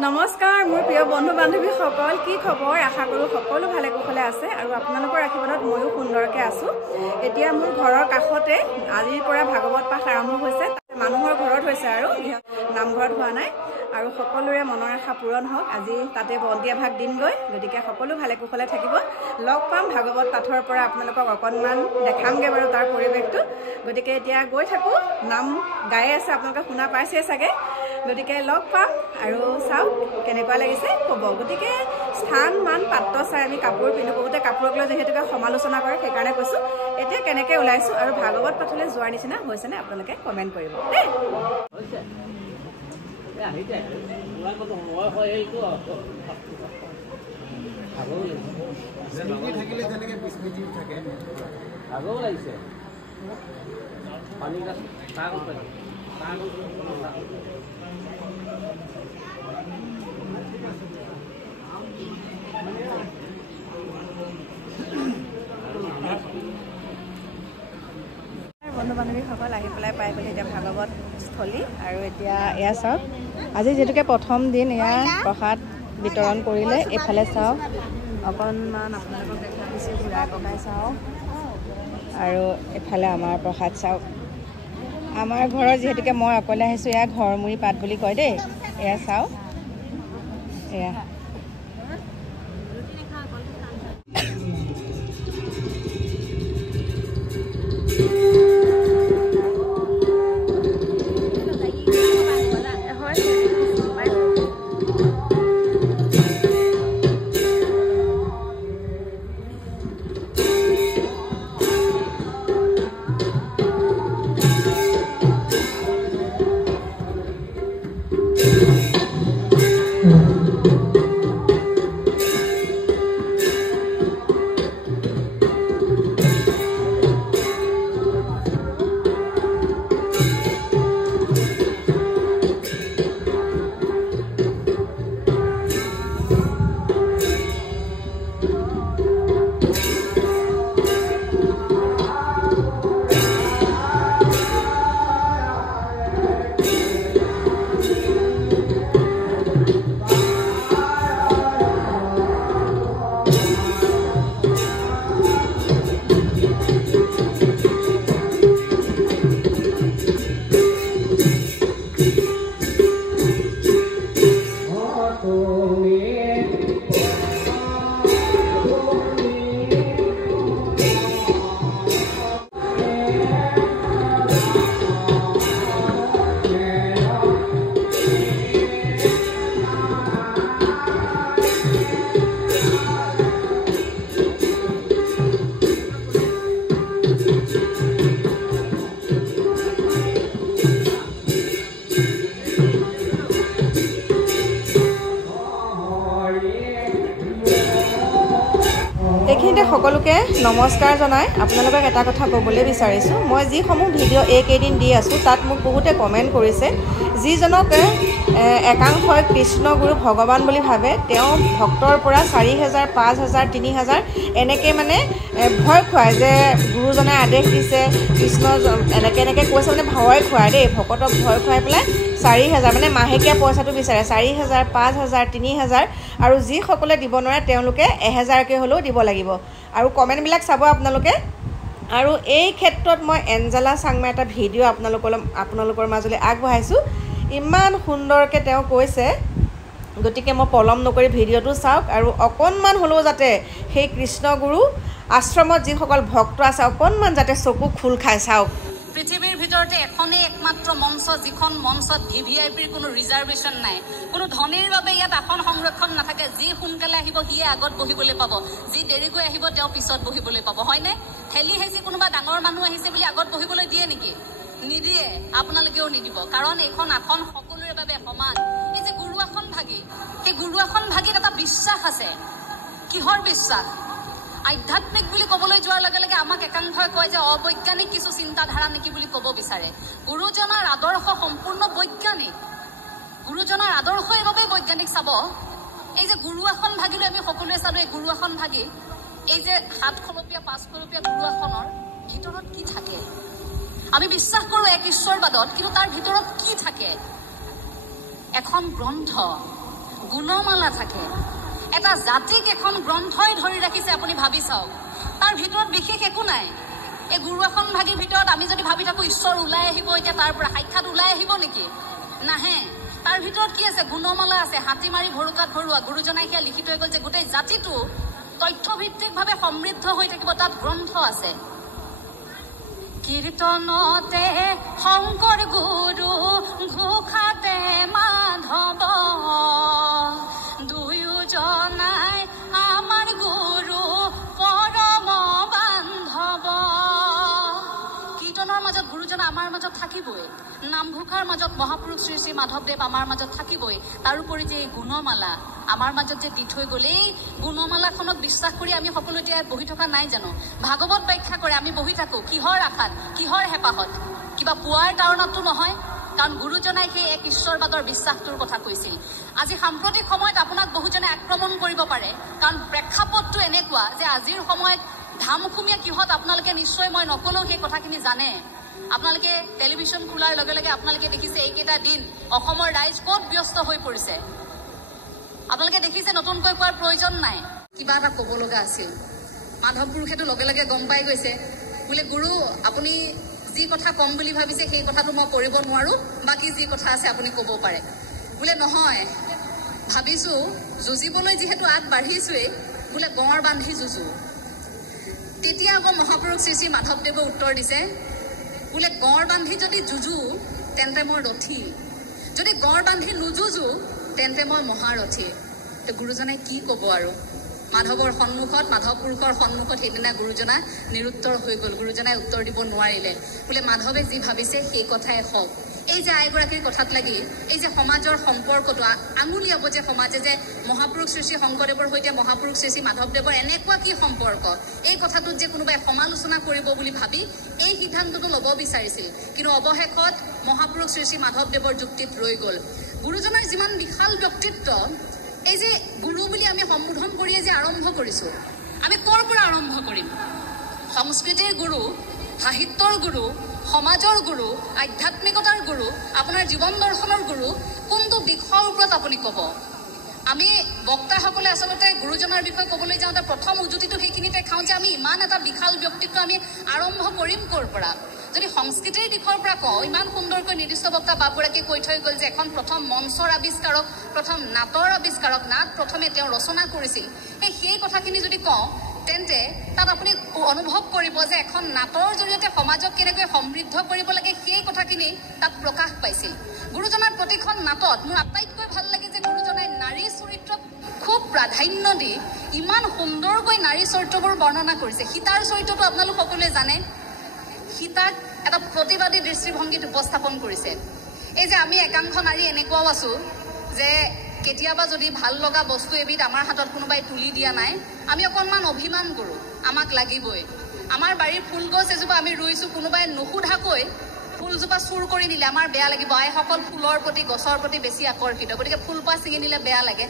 নমস্কাৰ মোৰ প্ৰিয় বন্ধু বান্ধৱী সকল কি খবৰ আশা কৰো সকলো ভালে কুশলে আছে আৰু আপোনালোকৰ আশীৰ্বাদত ময়ো সুন্দৰকে আছো এতিয়া মোৰ ঘৰৰ কাষতে আজিৰ পৰা ভাগৱত পাঠ আৰম্ভ হৈছে মানুহৰ ঘৰত হৈছে আৰু নামঘৰত হোৱা নাই আৰু সকলোৰে মনৰ আশা পূৰণ হওক আজি তাতে বন্দিয়া ভাগ দিন গৈ গতিকে সকলো ভালে কুশলে থাকিব লগ পাম ভাগৱত পাঠৰ পৰা আপোনালোকক অকণমান দেখামগে বাৰু তাৰ পৰিৱেশটো গতিকে এতিয়া গৈ থাকো নাম গাই আছে আপোনালোকে শুনা পাইছে চাগে গতিকে লগ পাম আৰু চাওক কেনেকুৱা লাগিছে ক'ব গতিকে স্থান মান পাত্ৰ চাই আমি কাপোৰ পিন্ধো বহুতে কাপোৰক লৈ যেহেতুকে সমালোচনা কৰে সেইকাৰণে কৈছো এতিয়া কেনেকৈ ওলাইছো আৰু ভাগৱত পাঠলৈ যোৱাৰ নিচিনা হৈছেনে আপোনালোকে কমেণ্ট কৰিব দেই বন্ধু বান্ধৱীসকল আহি পেলাই পাই গ'লে এতিয়া ভাগৱত স্থলী আৰু এতিয়া এয়া চাওক আজি যিহেতুকে প্ৰথম দিন এয়া প্ৰসাদ বিতৰণ কৰিলে এইফালে চাওক অকণমান আপোনালোকক দেখা দিছোঁ ঘূৰাই পকাই চাওক আৰু এইফালে আমাৰ প্ৰসাদ চাওক আমাৰ ঘৰৰ যিহেতুকে মই অকলে আহিছোঁ এয়া ঘৰমুৰি পাত বুলি কয় দেই এয়া চাওক এয়া এইখিনিতে সকলোকে নমস্কাৰ জনাই আপোনালোকক এটা কথা ক'বলৈ বিচাৰিছোঁ মই যিসমূহ ভিডিঅ' এইকেইদিন দি আছোঁ তাত মোক বহুতে কমেণ্ট কৰিছে যিজনক একাংশই কৃষ্ণ গুৰু ভগৱান বুলি ভাবে তেওঁ ভক্তৰ পৰা 4,000 5,000 3,000 এনেকৈ মানে ভয় খুৱায় যে গুৰুজনে আদেশ দিছে কৃষ্ণ এনেকৈ কৈছে মানে ভয় খুৱায় দেই ভকতক ভয় খুৱাই পেলাই 4,000 মানে মাহেকীয়া পইচাটো বিচাৰে 4,000 5,000 3,000 আৰু যিসকলে দিব নোৱাৰে তেওঁলোকে 1,000কৈ হ'লেও দিব লাগিব আৰু কমেণ্টবিলাক চাব আপোনালোকে আৰু এই ক্ষেত্ৰত মই এঞ্জেলা চাংমা এটা ভিডিঅ' আপোনালোকৰ মাজলৈ আগবঢ়াইছোঁ ইমান সুন্দৰকৈ তেওঁ কৈছে গতিকে মই পলম নকৰি ভিডিঅ'টো চাওক আৰু অকণমান হ'লেও যাতে সেই কৃষ্ণগুৰু আশ্ৰমত যিসকল ভক্ত আছে অকণমান যাতে চকু খোল খাই চাওক পৃথিৱীৰ ভিতৰতে এখনেই একমাত্ৰ মঞ্চ যিখন মঞ্চত VVIPৰ কোনো ৰিজাৰ্ভেশ্যন নাই কোনো ধনীৰ বাবে ইয়াত আসন সংৰক্ষণ নাথাকে যি সোনকালে আহিব সিয়ে আগত বহিবলৈ পাব যি দেৰিকৈ আহিব তেওঁ পিছত বহিবলৈ পাব হয়নে ঠেলি হেঁচি কোনোবা ডাঙৰ মানুহ আহিছে বুলি আগত বহিবলৈ দিয়ে নেকি নিদিয়ে আপোনালোকেও নিদিব কাৰণ এইখন আসন সকলোৰে বাবে সমান এই যে গুৰু আসন ভাগি সেই গুৰু আসন ভাগিত এটা বিশ্বাস আছে কিহৰ বিশ্বাস আধ্যাত্মিক বুলি ক'বলৈ যোৱাৰ লগে লগে আমাক একাংশই কয় যে অবৈজ্ঞানিক কিছু চিন্তাধাৰা নেকি বুলি ক'ব বিচাৰে গুৰুজনাৰ আদৰ্শ সম্পূৰ্ণ বৈজ্ঞানিক গুৰুজনাৰ আদৰ্শ এইবাবে বৈজ্ঞানিক চাব এই যে গুৰু আসন ভাগিলৈ আমি সকলোৱে চালো এই গুৰু আসন ভাগি এই যে 7 খলপীয়া 5 খলপীয়া গুৰু আসনৰ ভিতৰত কি থাকে আমি বিশ্বাস কৰো এক ঈশ্বৰবাদত কিন্তু তাৰ ভিতৰত কি থাকে এখন গ্ৰন্থ গুণমালা থাকে। এটা জাতিক এখন গ্ৰন্থই ধৰি ৰাখিছে, আপুনি ভাবি চাওক। তাৰ ভিতৰত বিশেষ একো নাই। এই গুৰু এখন ভাগিৰ ভিতৰত আমি যদি ভাবি থাকোঁ ঈশ্বৰ ওলাই আহিব, এতিয়া তাৰ পৰা সাক্ষাৎ ওলাই আহিব নেকি? নাহে। তাৰ ভিতৰত কি আছে? গুণমালা আছে। হাতী মাৰি ভৰুকাত ভৰোৱা। গুৰুজনাই সেয়া লিখি থৈ গ'ল যে গোটেই জাতিটো তথ্যভিত্তিকভাৱে সমৃদ্ধ হৈ থাকিব। তাত গ্ৰন্থ আছে। কীৰ্তনতে শংকৰ গুৰু, ঘোষাতে মাধৱ, দুয়োজনাই আমাৰ গুৰু পৰম বান্ধৱ। কীৰ্তনৰ মাজত গুৰুজন আমাৰ মাজত থাকিবই। নামঘোষাৰ মাজত মহাপুৰুষ শ্ৰী শ্ৰী মাধৱদেৱ আমাৰ মাজত থাকিবই। তাৰোপৰি যে এই গুণমালা আমাৰ মাজত যে দি থৈ গ'ল, এই গুণমালাখনক বিশ্বাস কৰি আমি সকলো এতিয়া বহি থকা নাই জানো? ভাগৱত ব্যাখ্যা কৰে আমি বহি থাকোঁ। কিহৰ আশাত, কিহৰ হেঁপাহত? কিবা পোৱাৰ কাৰণততো নহয়। কাৰণ গুৰুজনাই সেই এক ঈশ্বৰবাদৰ বিশ্বাসটোৰ কথা কৈছিল। আজি সাম্প্ৰতিক সময়ত আপোনাক বহুজনে আক্ৰমণ কৰিব পাৰে, কাৰণ প্ৰেক্ষাপটটো এনেকুৱা যে আজিৰ সময়ত ধামখুমীয়া কিহত আপোনালোকে নিশ্চয় মই নকলেও সেই কথাখিনি জানে। আপোনালোকে টেলিভিশ্যন খোলাৰ লগে লগে আপোনালোকে দেখিছে এইকেইটা দিন অসমৰ ৰাইজ ক'ত ব্যস্ত হৈ পৰিছে। আপোনালোকে দেখিছে, নতুনকৈ কোৱাৰ প্ৰয়োজন নাই। কিবা এটা ক'ব লগা আছিল, মাধৱ পুৰুষেতো লগে লগে গম পাই গৈছে, বোলে গুৰু আপুনি যি কথা ক'ম বুলি ভাবিছে সেই কথাটো মই কৰিব নোৱাৰোঁ, বাকী যি কথা আছে আপুনি ক'ব পাৰে। বোলে নহয়, ভাবিছোঁ যুঁজিবলৈ যিহেতু আগবাঢ়িছোৱেই, বোলে গঁড় বান্ধি যুঁজো। তেতিয়া আকৌ মহাপুৰুষ শ্ৰী শ্ৰী মাধৱদেৱে উত্তৰ দিছে, বোলে গঁড় বান্ধি যদি যুঁজো তেন্তে মই ৰথী, যদি গঁড় বান্ধি নুযুঁজো তেন্তে মই মহাৰথী। গুৰুজনাই কি ক'ব আৰু? মাধৱৰ সন্মুখত, মাধৱ পুৰুষৰ সন্মুখত সেইদিনা গুৰুজনা নিৰুত্তৰ হৈ গ'ল। গুৰুজনাই উত্তৰ দিব নোৱাৰিলে। বোলে মাধৱে যি ভাবিছে সেই কথাই হওক। এই যে আইগৰাকীৰ কথাত লাগি এই যে সমাজৰ সম্পৰ্কটো আঙুলিয়াব, যে সমাজে যে মহাপুৰুষ শ্ৰী শ্ৰী শংকৰদেৱৰ সৈতে মহাপুৰুষ শ্ৰী শ্ৰী মাধৱদেৱৰ এনেকুৱা কি সম্পৰ্ক, এই কথাটোত যে কোনোবাই সমালোচনা কৰিব বুলি ভাবি এই সিদ্ধান্তটো ল'ব বিচাৰিছিল। কিন্তু অৱশেষত মহাপুৰুষ শ্ৰী শ্ৰী মাধৱদেৱৰ যুক্তিত ৰৈ গ'ল। গুৰুজনাৰ যিমান বিশাল ব্যক্তিত্ব, এই যে গুৰু বুলি আমি সম্বোধন কৰিয়ে যে আৰম্ভ কৰিছোঁ, আমি ক'ৰ পৰা আৰম্ভ কৰিম? সংস্কৃতিৰ গুৰু, সাহিত্যৰ গুৰু, সমাজৰ গুৰু, আধ্যাত্মিকতাৰ গুৰু, আপোনাৰ জীৱন দৰ্শনৰ গুৰু, কোনটো দিশৰ ওপৰত আপুনি ক'ব? আমি বক্তাসকলে আচলতে গুৰুজনাৰ বিষয়ে ক'বলৈ যাওঁতে প্ৰথম উজুতিটো সেইখিনিতে খাওঁ যে আমি ইমান এটা বিশাল ব্যক্তিত্ব আমি আৰম্ভ কৰিম ক'ৰ পৰা? যদি সংস্কৃতিৰ দিশৰ পৰা কওঁ, ইমান সুন্দৰকৈ নিৰ্দিষ্ট বক্তা বাবুৰাকীয়ে কৈ থৈ গ'ল যে এখন প্ৰথম মঞ্চৰ আৱিষ্কাৰক, প্ৰথম নাটৰ আৱিষ্কাৰক, নাট প্ৰথমে তেওঁ ৰচনা কৰিছিল। সেই কথাখিনি যদি কওঁ তেন্তে তাত আপুনি অনুভৱ কৰিব যে এখন নাটৰ জৰিয়তে সমাজক কেনেকৈ সমৃদ্ধ কৰিব লাগে সেই কথাখিনি তাত প্ৰকাশ পাইছিল। গুৰুজনাৰ প্ৰতিখন নাটত মোৰ আটাইতকৈ ভাল লাগে যে গুৰুজনাই নাৰী চৰিত্ৰক খুব প্ৰাধান্য দি ইমান সুন্দৰকৈ নাৰী চৰিত্ৰবোৰ বৰ্ণনা কৰিছে। সীতাৰ চৰিত্ৰটো আপোনালোক সকলোৱে জানে। সীতাক এটা প্ৰতিবাদী দৃষ্টিভংগীত উপস্থাপন কৰিছে। এই যে আমি একাংশ নাৰী এনেকুৱাও আছোঁ যে কেতিয়াবা যদি ভাল লগা বস্তু এবিধ আমাৰ হাতত কোনোবাই তুলি দিয়া নাই, আমি অকণমান অভিমান কৰোঁ, আমাক লাগিবই। আমাৰ বাৰীৰ ফুল গছ এজোপা আমি ৰুইছোঁ, কোনোবাই নুসুধাকৈ ফুলজোপা চুৰ কৰি নিলে আমাৰ বেয়া লাগিব। আইসকল ফুলৰ প্ৰতি, গছৰ প্ৰতি বেছি আকৰ্ষিত, গতিকে ফুলপাহ ছিঙি নিলে বেয়া লাগে।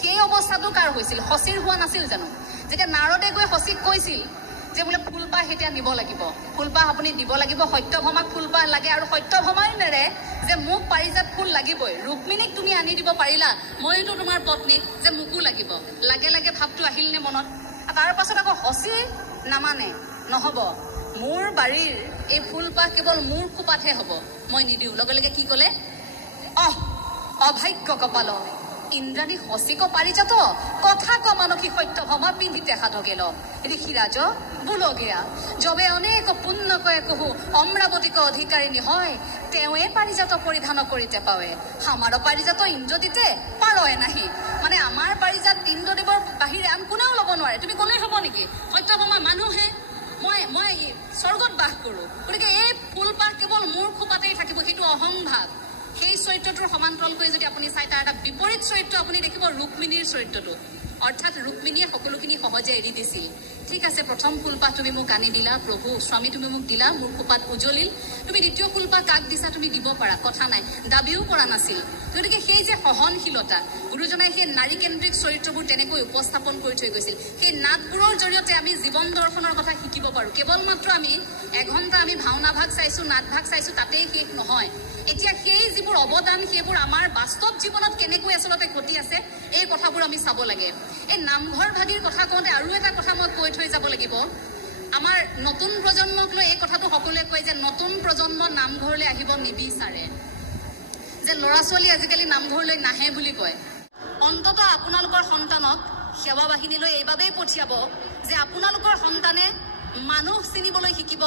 সেই অৱস্থাটো কাৰ হৈছিল? সচীৰ হোৱা নাছিল জানো? যেতিয়া নাৰদে গৈ সচীক কৈছিল যে বোলে ফুলপাহ এতিয়া নিব লাগিব, ফুলপাহ আপুনি দিব লাগিব, সত্যভামাক ফুলপাহ লাগে, আৰু সত্যভামাই নেৰে যে মোক পাৰিজাত ফুল লাগিবই, ৰুক্মিণীক তুমি আনি দিব পাৰিলা, ময়োতো তোমাৰ পত্নীক, যে মোকো লাগিব। লাগে লাগে ভাৱটো আহিল নে মনত? তাৰ পাছত আকৌ সচী নামানে, নহ'ব, মোৰ বাৰীৰ এই ফুলপাহ কেৱল মোৰ খোপাতহে হ'ব, মই নিদিওঁ। লগে লগে কি ক'লে? অভাগ্য কপাল, ইন্দ্ৰাণী সচিক পাৰিজাত, কথা ক মানসী সত্যভামা পিন্ধিতে সাধ গেল, ঋষিৰাজ বুলগেয়া যবে অনেক পুণ্য কয়ে কহু অমৰাৱতীক অধিকাৰিণী হয়, তেওঁৱে পাৰিজাত পৰিধান কৰিতে পাৱে, আমাৰ পাৰিজাত ইন্দ্ৰদিতে পাৰয়ে নাহি। মানে আমাৰ পাৰিজাত ইন্দ্ৰদেৱৰ বাহিৰে আন কোনেও ল'ব নোৱাৰে। তুমি ক'লেই হ'ব নেকি? সত্যভামা মানুহে, মই স্বৰ্গত বাস কৰোঁ, গতিকে এই ফুলপাহ কেৱল মোৰ খোপাতেই থাকিব, সেইটো অহংভাৱ। সেই চৰিত্ৰটোৰ সমান্তৰালকৈ যদি আপুনি চাই, তাৰ এটা বিপৰীত চৰিত্ৰ আপুনি দেখিব ৰুক্মিণীৰ চৰিত্ৰটো। অৰ্থাৎ ৰুক্মিণীয়ে সকলোখিনি সহজে এৰি দিছিল। ঠিক আছে, প্ৰথম ফুলপাহ তুমি মোক আনি দিলা প্ৰভু স্বামী, তুমি মোক দিলা, মোৰ খোপাত উজলিল। তুমি দ্বিতীয় ফুলপাহ কাক দিছা তুমি দিব পাৰা, কথা নাই, দাবীও কৰা নাছিল। গতিকে সেই যে সহনশীলতা, গুৰুজনাই সেই নাৰী কেন্দ্ৰিক চৰিত্ৰবোৰ তেনেকৈ উপস্থাপন কৰি থৈ গৈছিল। সেই নাটবোৰৰ জৰিয়তে আমি জীৱন দৰ্শনৰ কথা শিকিব পাৰোঁ। কেৱল মাত্ৰ আমি এঘণ্টা আমি ভাওনা ভাগ চাইছোঁ, নাট ভাগ চাইছোঁ, তাতেই শেষ নহয়। এতিয়া সেই যিবোৰ অৱদান, সেইবোৰ আমাৰ বাস্তৱ জীৱনত কেনেকৈ আচলতে ঘটি আছে, এই কথাবোৰ আমি চাব লাগে। এই নামঘৰ ভাগিৰ কথা কওঁতে আৰু এটা কথা মই কৈ থৈ যাব লাগিব। আমাৰ নতুন প্ৰজন্মক লৈ এই কথাটো সকলোৱে কয় যে নতুন প্ৰজন্ম নামঘৰলৈ আহিব নিবিচাৰে, যে ল'ৰা ছোৱালী আজিকালি নামঘৰলৈ নাহে বুলি কয়। অন্ততঃ আপোনালোকৰ সন্তানক সেৱা বাহিনীলৈ এইবাবেই পঠিয়াব যে আপোনালোকৰ সন্তানে মানুহ চিনিবলৈ শিকিব,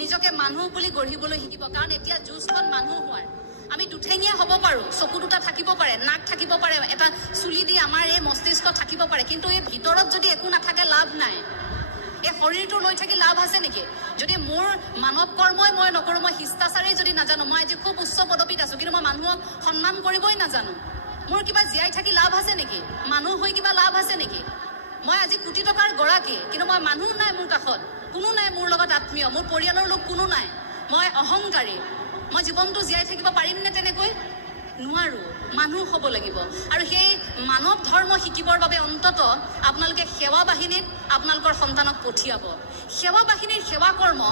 নিজকে মানুহ বুলি গঢ়িবলৈ শিকিব। কাৰণ এতিয়া যুঁজখন মানুহ হোৱাৰ। আমি দুঠেঙীয়া হ'ব পাৰোঁ, চকু দুটা থাকিব পাৰে, নাক থাকিব পাৰে, এটা চুলি দি আমাৰ এই মস্তিষ্ক থাকিব পাৰে, কিন্তু এই ভিতৰত যদি একো নাথাকে লাভ নাই। এই শৰীৰটো লৈ থাকি লাভ আছে নেকি? যদি মোৰ মানৱ কৰ্মই মই নকৰোঁ, মই শিষ্টাচাৰেই যদি নাজানো, মই আজি খুব উচ্চ পদবীত আছোঁ কিন্তু মই মানুহক সন্মান কৰিবই নাজানো, মোৰ কিবা জীয়াই থাকি লাভ আছে নেকি? মানুহ হৈ কিবা লাভ আছে নেকি? মই আজি কোটি টকাৰ গৰাকী কিন্তু মই মানুহ নাই, মোৰ কাষত কোনো নাই, মোৰ লগত আত্মীয়, মোৰ পৰিয়ালৰ লোক কোনো নাই, মই অহংকাৰী। মই জীৱনটো জীয়াই থাকিব পাৰিমনে তেনেকৈ? নোৱাৰোঁ। মানুহ হ'ব লাগিব। আৰু সেই মানৱ ধৰ্ম শিকিবৰ বাবে অন্ততঃ আপোনালোকে সেৱা বাহিনীত আপোনালোকৰ সন্তানক পঠিয়াব। সেৱা বাহিনীৰ সেৱা কৰ্ম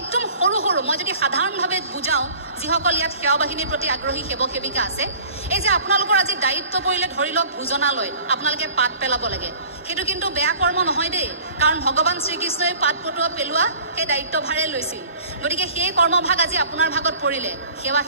একদম সৰু সৰু, মই যদি সাধাৰণভাৱে বুজাওঁ, যিসকল ইয়াত সেৱা বাহিনীৰ প্ৰতি আগ্ৰহী সেৱক সেৱিকা আছে, এই যে আপোনালোকৰ আজি দায়িত্ব পৰিলে ধৰি লওক ভোজনালয়ত আপোনালোকে পাত পেলাব লাগে, সেইটো কিন্তু বেয়া কৰ্ম নহয় দেই। কাৰণ ভগৱান শ্ৰীকৃষ্ণই পাত পটোৱা পেলোৱা সেই দায়িত্বভাৰে লৈছিল। গতিকে সেই কৰ্মভাগ আজি আপোনাৰ ভাগত পৰিলে, সেৱা